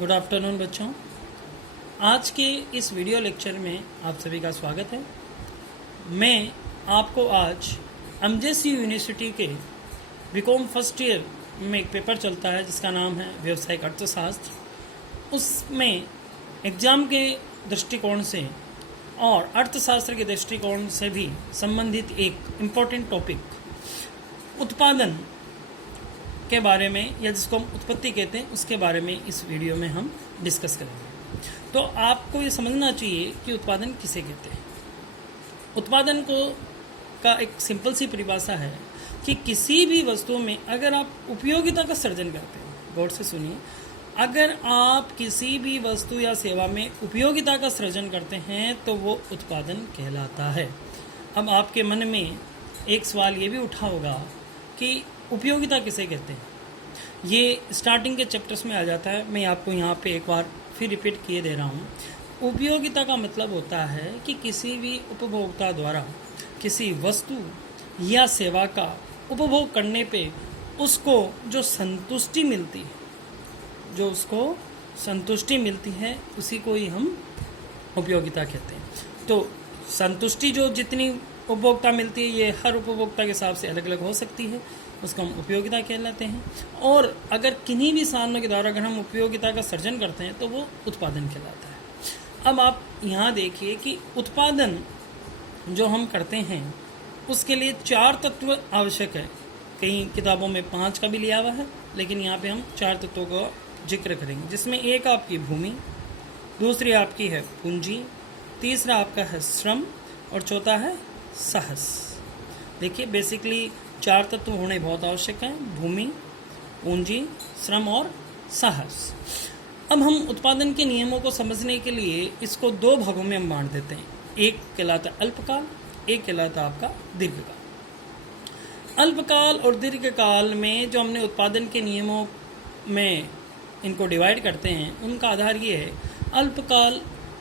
Good afternoon बच्चों। आज के इस वीडियो लेक्चर में आप सभी का स्वागत है। मैं आपको आज एमजेसी यूनिवर्सिटी के बीकॉम फर्स्ट ईयर में एक पेपर चलता है जिसका नाम है व्यावसायिक अर्थशास्त्र। उसमें एग्ज़ाम के दृष्टिकोण से और अर्थशास्त्र के दृष्टिकोण से भी संबंधित एक इम्पॉर्टेंट टॉपिक उत्पादन के बारे में, या जिसको हम उत्पत्ति कहते हैं, उसके बारे में इस वीडियो में हम डिस्कस करेंगे। तो आपको ये समझना चाहिए कि उत्पादन किसे कहते हैं। उत्पादन का एक सिंपल सी परिभाषा है कि किसी भी वस्तु में अगर आप उपयोगिता का सृजन करते हैं, गौर से सुनिए, अगर आप किसी भी वस्तु या सेवा में उपयोगिता का सृजन करते हैं तो वो उत्पादन कहलाता है। अब आपके मन में एक सवाल ये भी उठा होगा कि उपयोगिता किसे कहते हैं। ये स्टार्टिंग के चैप्टर्स में आ जाता है, मैं आपको यहाँ पे एक बार फिर रिपीट किए दे रहा हूँ। उपयोगिता का मतलब होता है कि किसी भी उपभोक्ता द्वारा किसी वस्तु या सेवा का उपभोग करने पे उसको जो संतुष्टि मिलती है उसी को ही हम उपयोगिता कहते हैं। तो संतुष्टि जो जितनी उपभोक्ता मिलती है ये हर उपभोक्ता के हिसाब से अलग अलग हो सकती है, उसको हम उपयोगिता कहलाते हैं। और अगर किन्हीं भी साधनों के द्वारा अगर हम उपयोगिता का सृजन करते हैं तो वो उत्पादन कहलाता है। अब आप यहाँ देखिए कि उत्पादन जो हम करते हैं उसके लिए 4 तत्व आवश्यक है। कई किताबों में 5 का भी लिया हुआ है, लेकिन यहाँ पे हम 4 तत्वों का जिक्र करेंगे, जिसमें एक आपकी भूमि, दूसरी आपकी है पूंजी, तीसरा आपका है श्रम और चौथा है साहस। देखिए बेसिकली 4 तत्व होने बहुत आवश्यक हैं: भूमि, पूंजी, श्रम और साहस। अब हम उत्पादन के नियमों को समझने के लिए इसको 2 भागों में हम बांट देते हैं। एक कहलाता अल्पकाल, एक कहलाता आपका दीर्घकाल। अल्पकाल और दीर्घकाल में जो हमने उत्पादन के नियमों में इनको डिवाइड करते हैं उनका आधार ये है, अल्पकाल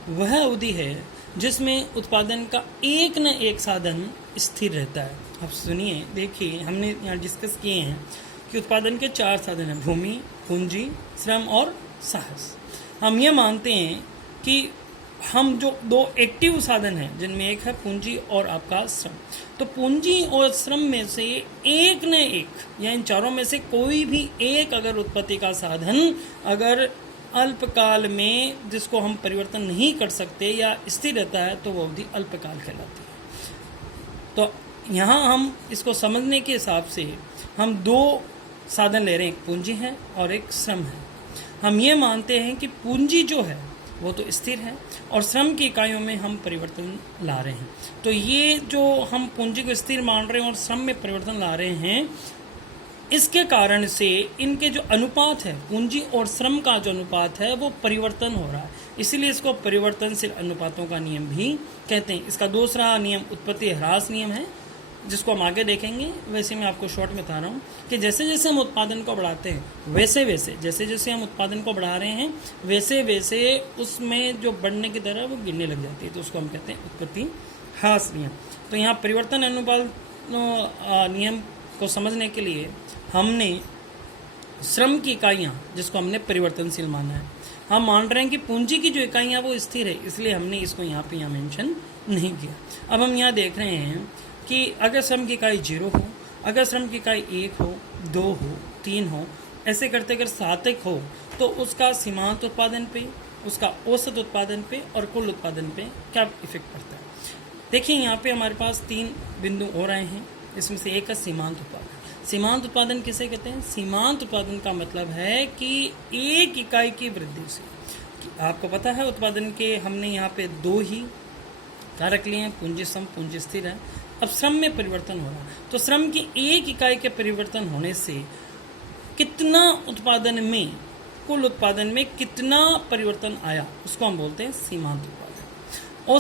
वह अवधि है जिसमें उत्पादन का एक न एक साधन स्थिर रहता है। अब सुनिए, देखिए हमने यहाँ डिस्कस किए हैं कि उत्पादन के 4 साधन हैं: भूमि, पूंजी, श्रम और साहस। हम ये मानते हैं कि हम जो 2 एक्टिव साधन हैं जिनमें एक है पूंजी और आपका श्रम, तो पूंजी और श्रम में से एक न एक या इन चारों में से कोई भी एक अगर उत्पत्ति का साधन अगर अल्पकाल में जिसको हम परिवर्तन नहीं कर सकते या स्थिर रहता है तो वो अवधि अल्पकाल कहलाती है। तो यहाँ हम इसको समझने के हिसाब से हम 2 साधन ले रहे हैं, एक पूंजी है और एक श्रम है। हम ये मानते हैं कि पूंजी जो है वो तो स्थिर है और श्रम की इकाइयों में हम परिवर्तन ला रहे हैं। तो ये जो हम पूंजी को स्थिर मान रहे हैं और श्रम में परिवर्तन ला रहे हैं, इसके कारण से इनके जो अनुपात है, पूंजी और श्रम का जो अनुपात है वो परिवर्तन हो रहा है, इसीलिए इसको परिवर्तनशील अनुपातों का नियम भी कहते हैं। इसका दूसरा नियम उत्पत्ति ह्रास नियम है, जिसको हम आगे देखेंगे। वैसे मैं आपको शॉर्ट में बता रहा हूँ कि जैसे जैसे हम उत्पादन को बढ़ाते हैं जैसे जैसे हम उत्पादन को बढ़ा रहे हैं वैसे वैसे उसमें जो बढ़ने की दर है वो गिरने लग जाती है, तो उसको हम कहते हैं उत्पत्ति ह्रास नियम। तो यहाँ परिवर्तन अनुपात नियम को समझने के लिए हमने श्रम की इकाइयाँ, जिसको हमने परिवर्तनशील माना है, हम मान रहे हैं कि पूंजी की जो इकाइयाँ वो स्थिर है, इसलिए हमने इसको यहाँ मेंशन नहीं किया। अब हम यहाँ देख रहे हैं कि अगर श्रम की इकाई 0 हो, अगर श्रम की इकाई 1 हो, 2 हो, 3 हो, ऐसे करते अगर 7 हो तो उसका सीमांत उत्पादन पे, उसका औसत उत्पादन पे और कुल उत्पादन पे क्या इफेक्ट पड़ता है। देखिए यहाँ पे हमारे पास 3 बिंदु हो रहे हैं, इसमें से एक है सीमांत उत्पादन। सीमांत उत्पादन किसे कहते हैं? सीमांत उत्पादन का मतलब है कि एक इकाई की वृद्धि से, आपको पता है उत्पादन के हमने यहाँ पे 2 ही कारक लिए हैं, पूंजी श्रम, पूंजी स्थिर है। अब श्रम में परिवर्तन हो रहा है, तो श्रम की एक इकाई के परिवर्तन होने से कितना उत्पादन में, कुल उत्पादन में कितना परिवर्तन आया, उसको हम बोलते हैं सीमांत उत्पादन।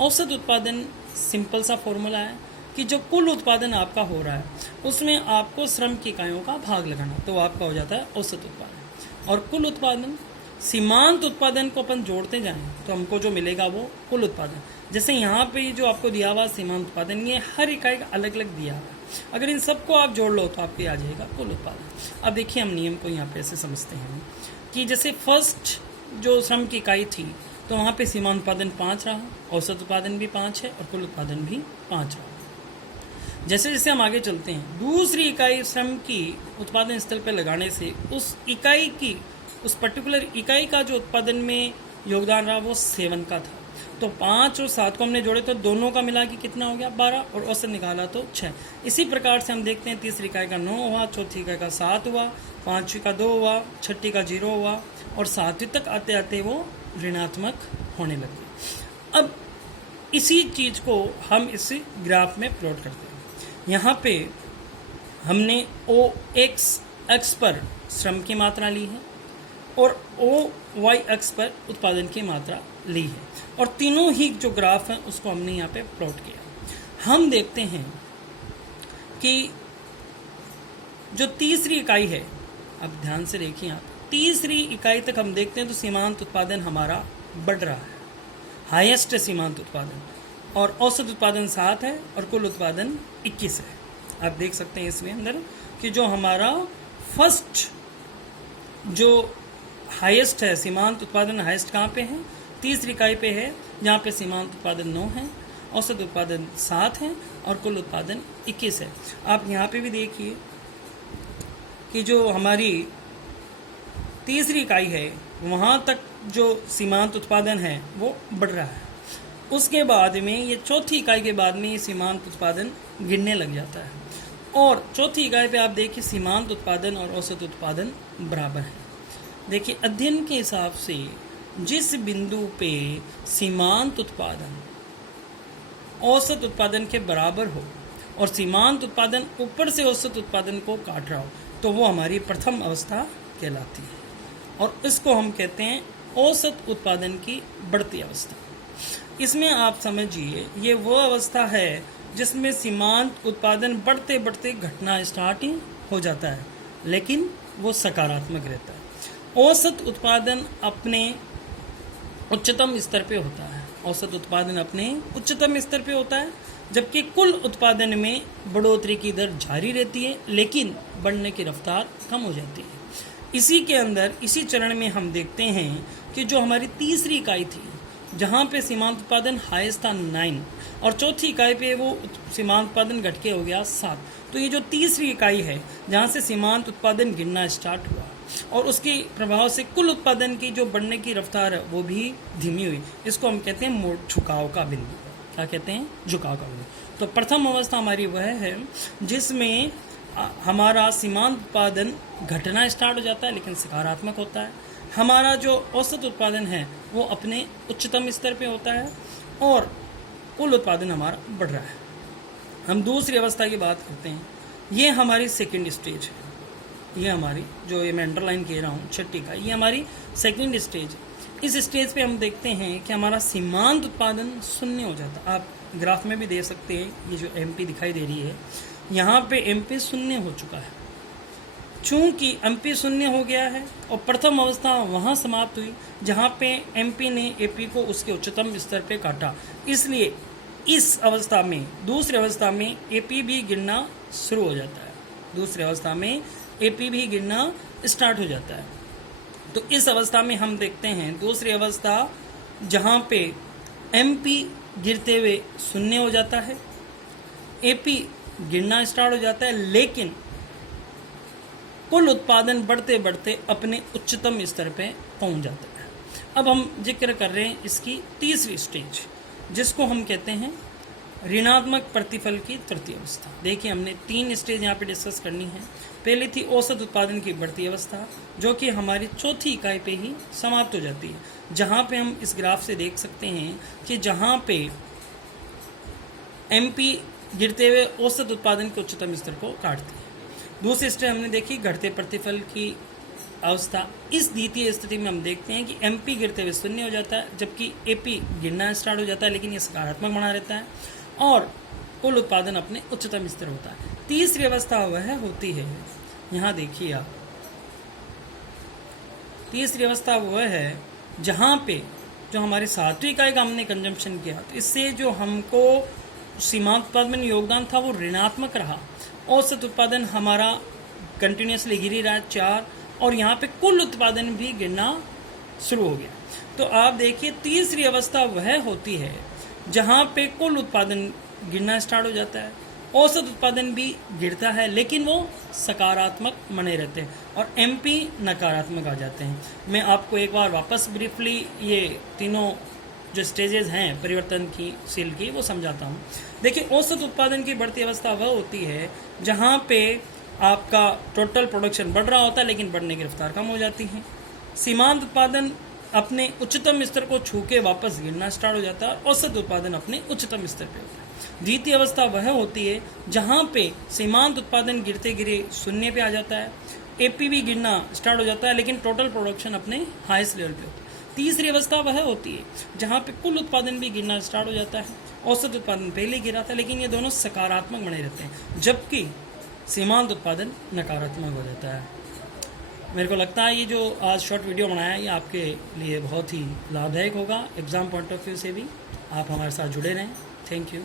औसत उत्पादन सिंपल सा फॉर्मूला है कि जो कुल उत्पादन आपका हो रहा है उसमें आपको श्रम की इकाइयों का भाग लगाना, तो आपका हो जाता है औसत उत्पादन। और कुल उत्पादन, सीमांत उत्पादन को अपन जोड़ते जाएं तो हमको जो मिलेगा वो कुल उत्पादन। जैसे यहाँ पे जो आपको दिया हुआ सीमांत उत्पादन, ये हर इकाई का अलग अलग दिया हुआ है, अगर इन सबको आप जोड़ लो तो आपको आ जाएगा कुल उत्पादन। अब देखिए हम नियम को यहाँ पे ऐसे समझते हैं कि जैसे फर्स्ट जो श्रम की इकाई थी तो वहाँ पे सीमांत उत्पादन 5 रहा, औसत उत्पादन भी 5 है और कुल उत्पादन भी 5 रहा। जैसे जैसे हम आगे चलते हैं, दूसरी इकाई श्रम की उत्पादन स्थल पर लगाने से उस पर्टिकुलर इकाई का जो उत्पादन में योगदान रहा वो 7 का था। तो 5 और 7 को हमने जोड़े तो दोनों का मिला के कितना हो गया 12, और औसत निकाला तो 6। इसी प्रकार से हम देखते हैं तीसरी इकाई का 9 हुआ, चौथी इकाई का 7 हुआ, पांचवी का 2 हुआ, छठी का 0 हुआ, और 7वीं तक आते आते वो ऋणात्मक होने लगे। अब इसी चीज़ को हम इस ग्राफ में प्लॉट करते हैं। यहाँ पे हमने ओ एक्स पर श्रम की मात्रा ली है और ओ वाई एक्स पर उत्पादन की मात्रा ली है, और तीनों ही जो ग्राफ हैं उसको हमने यहाँ पे प्लॉट किया। हम देखते हैं कि जो तीसरी इकाई है, अब ध्यान से देखिए यहाँ पे तीसरी इकाई तक हम देखते हैं तो सीमांत उत्पादन हमारा बढ़ रहा है, हाईएस्ट सीमांत उत्पादन, और औसत उत्पादन 7 है और कुल उत्पादन 21 है। आप देख सकते हैं इसमें अंदर कि जो हमारा फर्स्ट जो हाईएस्ट है, सीमांत उत्पादन हाईएस्ट कहाँ पे है, तीसरी इकाई पे है, जहाँ पे सीमांत उत्पादन 9 है, औसत उत्पादन 7 है और कुल उत्पादन 21 है। आप यहाँ पे भी देखिए कि जो हमारी तीसरी इकाई है वहाँ तक जो सीमांत उत्पादन है वो बढ़ रहा है। उसके बाद में ये चौथी इकाई के बाद में ये सीमांत उत्पादन गिरने लग जाता है, और चौथी इकाई पे आप देखिए सीमांत उत्पादन और औसत उत्पादन बराबर है। देखिए अध्ययन के हिसाब से जिस बिंदु पे सीमांत उत्पादन औसत उत्पादन के बराबर हो और सीमांत उत्पादन ऊपर से औसत उत्पादन को काट रहा हो तो वो हमारी प्रथम अवस्था कहलाती है, और इसको हम कहते हैं औसत उत्पादन की बढ़ती अवस्था। इसमें आप समझिए ये वो अवस्था है जिसमें सीमांत उत्पादन बढ़ते बढ़ते घटना स्टार्ट ही हो जाता है, लेकिन वो सकारात्मक रहता है। औसत उत्पादन अपने उच्चतम स्तर पे होता है, औसत उत्पादन अपने उच्चतम स्तर पे होता है, जबकि कुल उत्पादन में बढ़ोतरी की दर जारी रहती है लेकिन बढ़ने की रफ्तार कम हो जाती है। इसी के अंदर इसी चरण में हम देखते हैं कि जो हमारी तीसरी इकाई थी जहाँ पे सीमांत उत्पादन हाईएस्ट था 9, और चौथी इकाई पे वो सीमांत उत्पादन घट के हो गया 7। तो ये जो तीसरी इकाई है जहाँ से सीमांत उत्पादन गिरना स्टार्ट हुआ और उसके प्रभाव से कुल उत्पादन की जो बढ़ने की रफ्तार है वो भी धीमी हुई, इसको हम कहते हैं मोड़ झुकाव का बिंदु। क्या कहते हैं? झुकाव का बिंदु। तो प्रथम अवस्था हमारी वह है जिसमें हमारा सीमांत उत्पादन घटना स्टार्ट हो जाता है लेकिन सकारात्मक होता है। हमारा जो औसत उत्पादन है वो अपने उच्चतम स्तर पे होता है और कुल उत्पादन हमारा बढ़ रहा है। हम दूसरी अवस्था की बात करते हैं, ये हमारी सेकंड स्टेज है। ये हमारी जो ये मैं अंडरलाइन कह रहा हूँ छठी का, ये हमारी सेकंड स्टेज है। इस स्टेज पे हम देखते हैं कि हमारा सीमांत उत्पादन शून्य हो जाता है। आप ग्राफ में भी दे सकते हैं, ये जो एमपी दिखाई दे रही है यहाँ पे एमपी शून्य हो चुका है। चूंकि एमपी शून्य हो गया है और प्रथम अवस्था वहाँ समाप्त हुई जहाँ पे एमपी ने एपी को उसके उच्चतम स्तर पे काटा, इसलिए इस अवस्था में दूसरी अवस्था में एपी भी गिरना शुरू हो जाता है। दूसरी अवस्था में एपी भी गिरना स्टार्ट हो जाता है। तो इस अवस्था में हम देखते हैं दूसरी अवस्था जहाँ पे एमपी गिरते हुए शून्य हो जाता है, एपी गिरना स्टार्ट हो जाता है, लेकिन कुल उत्पादन बढ़ते बढ़ते अपने उच्चतम स्तर पे पहुंच जाता है। अब हम जिक्र कर रहे हैं इसकी तीसरी स्टेज, जिसको हम कहते हैं ऋणात्मक प्रतिफल की तृतीय अवस्था। देखिए हमने 3 स्टेज यहाँ पे डिस्कस करनी है। पहली थी औसत उत्पादन की बढ़ती अवस्था, जो कि हमारी चौथी इकाई पे ही समाप्त हो जाती है, जहाँ पे हम इस ग्राफ से देख सकते हैं कि जहाँ पे एमपी गिरते हुए औसत उत्पादन के उच्चतम स्तर को काटती है। दूसरी स्टेज हमने देखी घटते प्रतिफल की अवस्था। इस द्वितीय स्थिति में हम देखते हैं कि एमपी गिरते हुए शून्य हो जाता है, जबकि एपी गिरना स्टार्ट हो जाता है, लेकिन ये सकारात्मक बना रहता है और कुल उत्पादन अपने उच्चतम स्तर होता है। तीसरी अवस्था वह होती है, यहाँ देखिए आप, तीसरी अवस्था वह है जहाँ पे जो हमारे 7वीं इकाई का हमने कंजम्पशन किया, तो इससे जो हमको सीमांत उत्पादन में योगदान था वो ऋणात्मक रहा। औसत उत्पादन हमारा कंटिन्यूसली गिर ही रहा है 4, और यहाँ पे कुल उत्पादन भी गिरना शुरू हो गया। तो आप देखिए तीसरी अवस्था वह होती है जहाँ पे कुल उत्पादन गिरना स्टार्ट हो जाता है, औसत उत्पादन भी गिरता है, लेकिन वो सकारात्मक बने रहते हैं और एमपी नकारात्मक आ जाते हैं। मैं आपको एक बार वापस ब्रीफली ये तीनों जो स्टेजेस हैं परिवर्तनशील की वो समझाता हूँ। देखिए औसत उत्पादन की बढ़ती अवस्था वह होती है जहाँ पे आपका टोटल प्रोडक्शन बढ़ रहा होता है लेकिन बढ़ने की रफ्तार कम हो जाती है। सीमांत उत्पादन अपने उच्चतम स्तर को छू के वापस गिरना स्टार्ट हो जाता है, औसत उत्पादन अपने उच्चतम स्तर पे होता है। द्वितीय अवस्था वह होती है जहाँ पे सीमांत उत्पादन गिरते गिरे शून्य पे आ जाता है, एपी भी गिरना स्टार्ट हो जाता है लेकिन टोटल प्रोडक्शन अपने हाईएस्ट लेवल पे होता है। तीसरी अवस्था वह होती है जहाँ पे कुल उत्पादन भी गिरना स्टार्ट हो जाता है, औसत उत्पादन पहले गिरा था लेकिन ये दोनों सकारात्मक बने रहते हैं, जबकि सीमांत उत्पादन नकारात्मक हो जाता है। मेरे को लगता है ये जो आज शॉर्ट वीडियो बनाया है ये आपके लिए बहुत ही लाभदायक होगा एग्ज़ाम पॉइंट ऑफ व्यू से भी। आप हमारे साथ जुड़े रहें। Thank you.